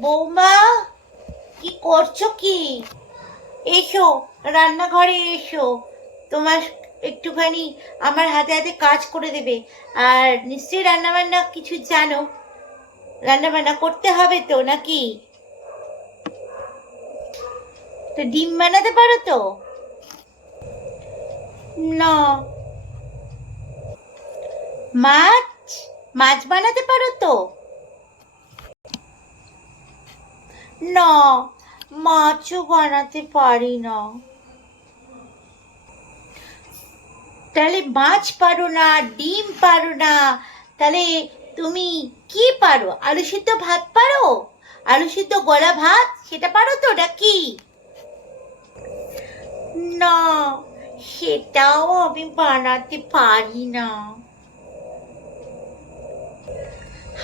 বৌমা, কি করছ কি? এসো, রান্নাঘরে এসো। তোমার একটুখানি আমার হাতে হাতে কাজ করে দেবে। আর নিশ্চয়ই রান্নাবান্না কিছু জানো? রান্নাবান্না করতে হবে তো নাকি? তো ডিম বানাতে পারো তো? না। মাছ? মাছ বানাতে পারো তো? না, মাছও বানাতে পারি না। তাহলে মাছ পারো না, ডিম পারো না, তাহলে তুমি কি পারো? আলু সিদ্ধ ভাত পারো? আলু সিদ্ধ গলা ভাত, সেটা পারো তো নাকি? না, সেটাও আমি বানাতে পারি না।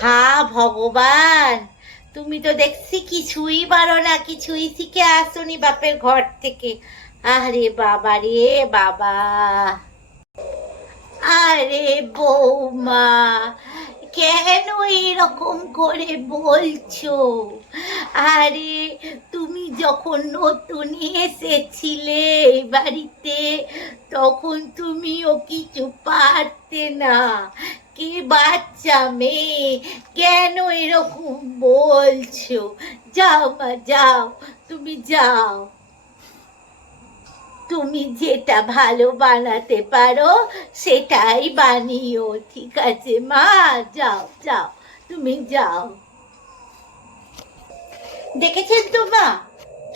হা ভগবান। তুমি তো দেখছি কিছুই পারো না, কিছুই শিখে আসনি বাপের ঘর থেকে। আরে বাবা রে বাবা। আরে বৌমা, কেন এরকম করে বলছো? আরে তুমি যখন নতুন এসেছিলে এই বাড়িতে, তখন তুমিও কিছু পারতে না। কি বাচ্চা মেয়ে, কেন এরকম বলছো? যাও মা, যাও, তুমি যাও। তুমি যেটা ভালো বানাতে পারো, সেটাই বানিও, ঠিক আছে মা? যাও যাও, তুমি যাও। দেখেছেন তো মা?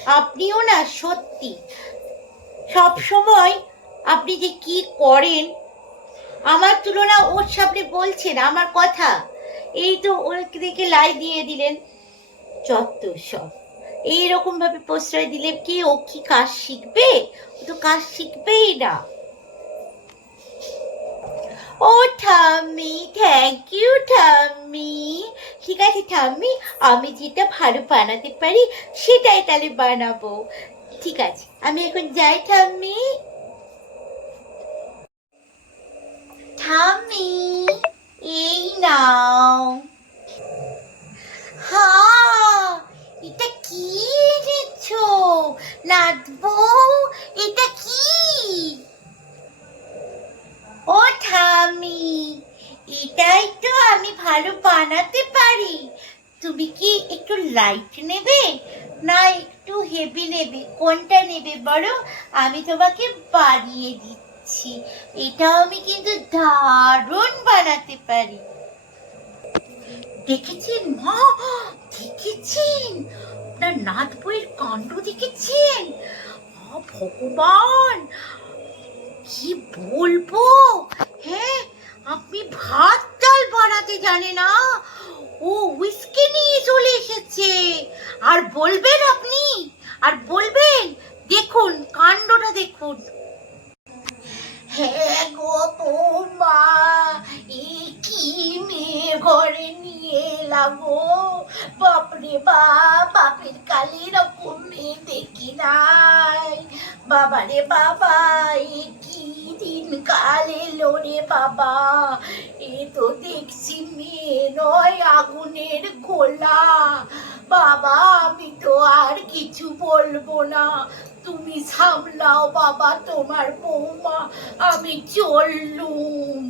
আপনিও না সত্যি। সব সময় আপনি যে কি করেন আমার তুলনা ওর সামনে বলছেন আমার কথা। এই তো ওকে দেখে লাই দিয়ে দিলেন। যত সব। এইরকম ভাবে প্রশ্রয় দিলে কি ও কি কাজ শিখবে? ও তো কাজ শিখবেই না। ও ঠাম্মি থ্যাংক ইউ ঠাম্মি। ঠিক আছে ঠাম্মি, আমি যেটা ভালো বানাতে পারি, সেটাই তাহলে বানাবো। ঠিক আছে, আমি এখন যাই ঠাম্মি। ঠাম্মি এই নাও। হা এটা কি এনেছো? নাচবো এটা কি? ও ঠামি এটাই তো আমি ভালো বানাতে পারি। তুমি কি একটু লাইট নেবে? না, একটু হেভি নেবে। কোনটা নেবে বলো? আমি তোমাকে বানিয়ে দিচ্ছি। এটাও আমি কিন্তু দারুণ বানাতে পারি। দেখেছেন মা? দেখেছেন? আপনার নাথ বইয়ের কাণ্ড দেখেছেন? ভগবান! কি বলব? হ্যাঁ আপনি ভাত ডাল বানাতে জানে না? ও উইস্কি নিয়ে চলে এসেছে। আর বলবেন আপনি? আর বলবেন, দেখুন, কাণ্ডটা দেখুন। হ্যাঁ গো বৌমা এ কি মেয়ে ঘরে নিয়ে এলাম বাপরে বাপ, বাপের কালে এরকম মেয়ে দেখি নাই। বাবারে বাবা, এ কি দিন কাল এলো রে বাবা? এ তো দেখছি মেয়ে নয়, আগুনের গোলা। বাবা আমি তো আর কিছু বলব না। তুমি সামলাও বাবা তোমার বৌমা আমি চললুম।